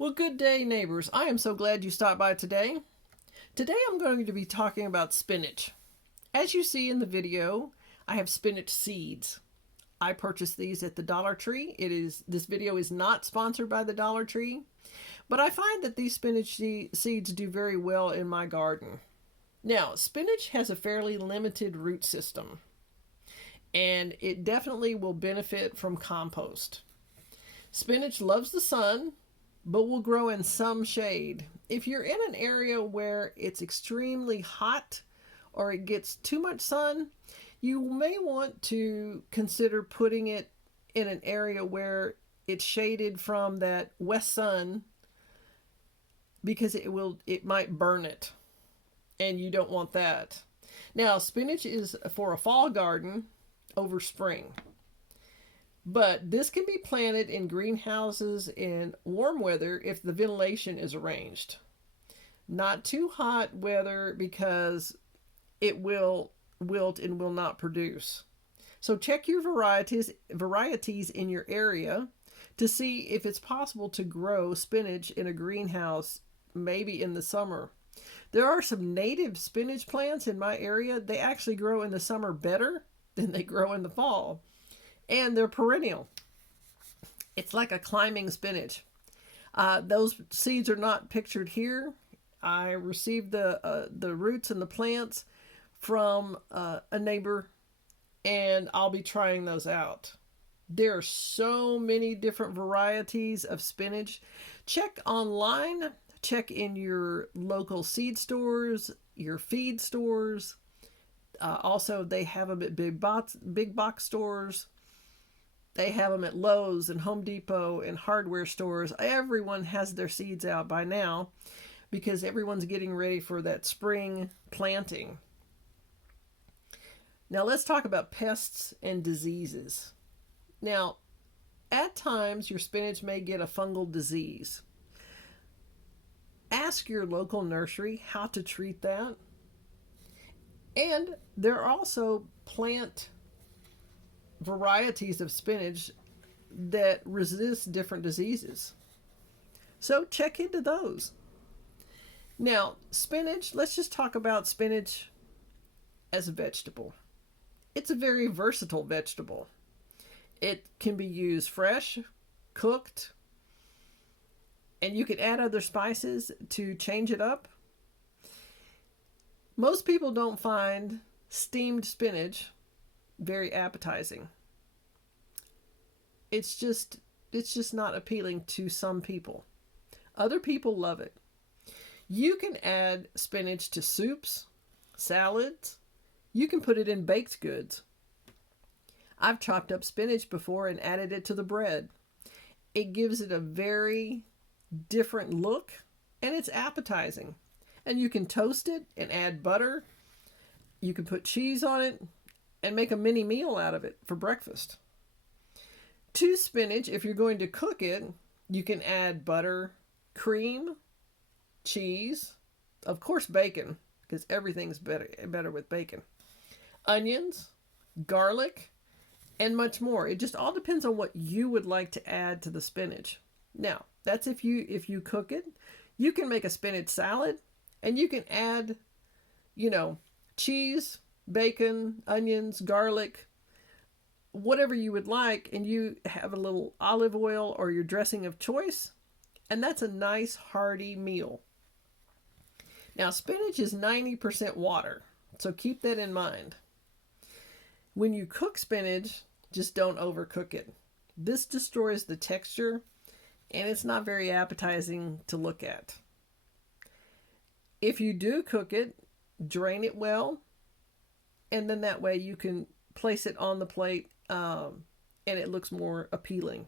Well, good day, neighbors. I am so glad you stopped by today. Today I'm going to be talking about spinach. As you see in the video, I have spinach seeds. I purchased these at the Dollar Tree. This video is not sponsored by the Dollar Tree, but I find that these spinach seeds do very well in my garden. Now, spinach has a fairly limited root system, and it definitely will benefit from compost. Spinach loves the sun, but will grow in some shade. If you're in an area where it's extremely hot or it gets too much sun, you may want to consider putting it in an area where it's shaded from that west sun, because it might burn it, and you don't want that. Now, spinach is for a fall garden over spring. But this can be planted in greenhouses in warm weather if the ventilation is arranged. Not too hot weather, because it will wilt and will not produce. So check your varieties in your area to see if it's possible to grow spinach in a greenhouse, maybe in the summer. There are some native spinach plants in my area. They actually grow in the summer better than they grow in the fall. And they're perennial. It's like a climbing spinach. Those seeds are not pictured here. I received the roots and the plants from a neighbor, and I'll be trying those out. There are so many different varieties of spinach. Check online. Check in your local seed stores, your feed stores. Also, they have them at big box stores. They have them at Lowe's and Home Depot and hardware stores. Everyone has their seeds out by now, because everyone's getting ready for that spring planting. Now let's talk about pests and diseases. Now, at times your spinach may get a fungal disease. Ask your local nursery how to treat that. And there are also plant varieties of spinach that resist different diseases. So check into those. Now, spinach, let's just talk about spinach as a vegetable. It's a very versatile vegetable. It can be used fresh, cooked, and you can add other spices to change it up. Most people don't find steamed spinach very appetizing. It's just not appealing to some people. Other people love it. You can add spinach to soups, salads. You can put it in baked goods. I've chopped up spinach before and added it to the bread. It gives it a very different look, and it's appetizing. And you can toast it and add butter. You can put cheese on it and make a mini meal out of it for breakfast. To spinach, if you're going to cook it, you can add butter, cream, cheese, of course bacon, because everything's better with bacon, onions, garlic, and much more. It just all depends on what you would like to add to the spinach. Now, that's if you cook it. You can make a spinach salad, and you can add, cheese, bacon, onions, garlic, whatever you would like, and you have a little olive oil or your dressing of choice, and that's a nice hearty meal. Now, spinach is 90% water, so keep that in mind. When you cook spinach, just don't overcook it. This destroys the texture, and it's not very appetizing to look at. If you do cook it, drain it well, and then that way you can place it on the plate, and it looks more appealing.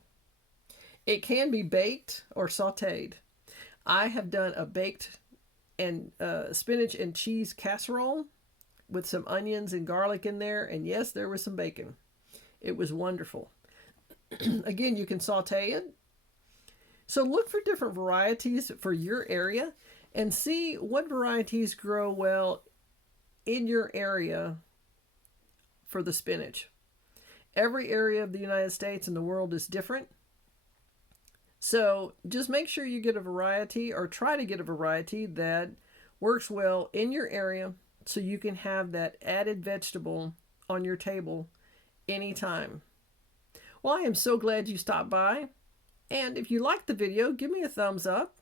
It can be baked or sauteed. I have done a baked and spinach and cheese casserole with some onions and garlic in there, and yes, there was some bacon. It was wonderful. Again, you can saute it. So look for different varieties for your area and see what varieties grow well in your area for the spinach. Every area of the United States and the world is different. So just make sure you get a variety, or try to get a variety that works well in your area so you can have that added vegetable on your table anytime. Well, I am so glad you stopped by. And if you liked the video, give me a thumbs up.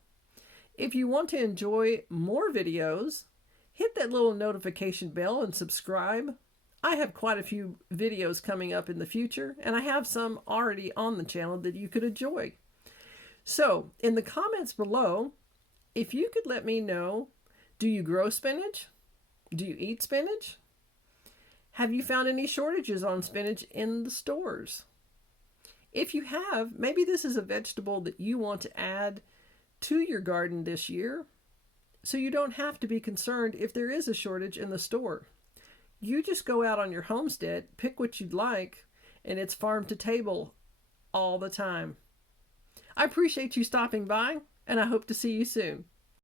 If you want to enjoy more videos, hit that little notification bell and subscribe. I have quite a few videos coming up in the future, and I have some already on the channel that you could enjoy. So, in the comments below, if you could let me know, do you grow spinach? Do you eat spinach? Have you found any shortages on spinach in the stores? If you have, maybe this is a vegetable that you want to add to your garden this year, so you don't have to be concerned if there is a shortage in the store. You just go out on your homestead, pick what you'd like, and it's farm to table all the time. I appreciate you stopping by, and I hope to see you soon.